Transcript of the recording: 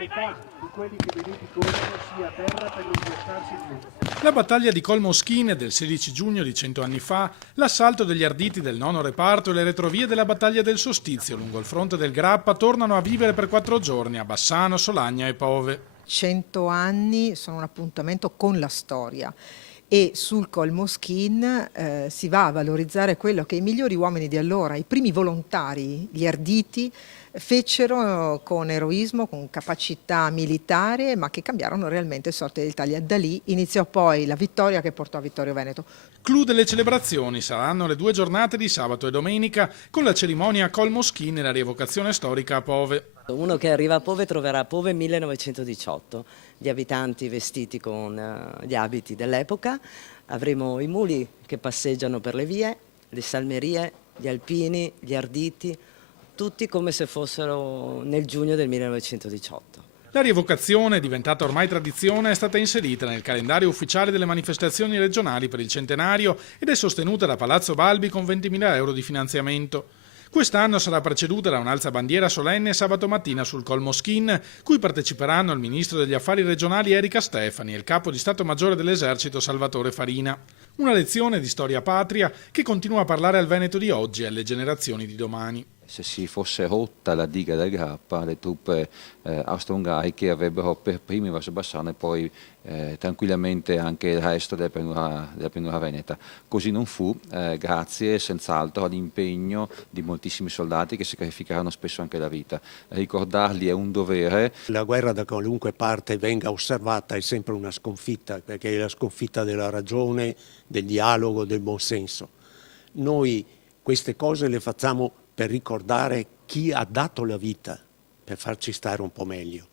metà di quelli che venuti corrono sia a terra per non spostarsi giù. La battaglia di Colmoschine del 16 giugno di 100 anni fa, l'assalto degli arditi del nono reparto e le retrovie della battaglia del Sostizio lungo il fronte del Grappa tornano a vivere per 4 giorni a Bassano, Solagna e Pove. 100 anni sono un appuntamento con la storia e sul Colmoschin si va a valorizzare quello che i migliori uomini di allora, i primi volontari, gli arditi, fecero con eroismo, con capacità militare, ma che cambiarono realmente sorte dell'Italia. Da lì iniziò poi la vittoria che portò a Vittorio Veneto. Clou delle celebrazioni saranno le 2 giornate di sabato e domenica con la cerimonia a Colmoschine e la rievocazione storica a Pove. Uno che arriva a Pove troverà Pove 1918, gli abitanti vestiti con gli abiti dell'epoca, avremo i muli che passeggiano per le vie, le salmerie, gli alpini, gli arditi, tutti come se fossero nel giugno del 1918. La rievocazione, diventata ormai tradizione, è stata inserita nel calendario ufficiale delle manifestazioni regionali per il centenario ed è sostenuta da Palazzo Balbi con 20.000 euro di finanziamento. Quest'anno sarà preceduta da un'alzabandiera solenne sabato mattina sul Colmoschin, cui parteciperanno il ministro degli affari regionali Erika Stefani e il capo di Stato Maggiore dell'Esercito Salvatore Farina. Una lezione di storia patria che continua a parlare al Veneto di oggi e alle generazioni di domani. Se si fosse rotta la diga del Grappa, le truppe austro-ungariche avrebbero per primi verso Bassano e poi tranquillamente anche il resto della pianura veneta. Così non fu, grazie senz'altro all'impegno di moltissimi soldati che sacrificarono spesso anche la vita. Ricordarli è un dovere. La guerra da qualunque parte venga osservata è sempre una sconfitta, perché è la sconfitta della ragione, del dialogo, del buonsenso. Noi queste cose le facciamo per ricordare chi ha dato la vita per farci stare un po' meglio.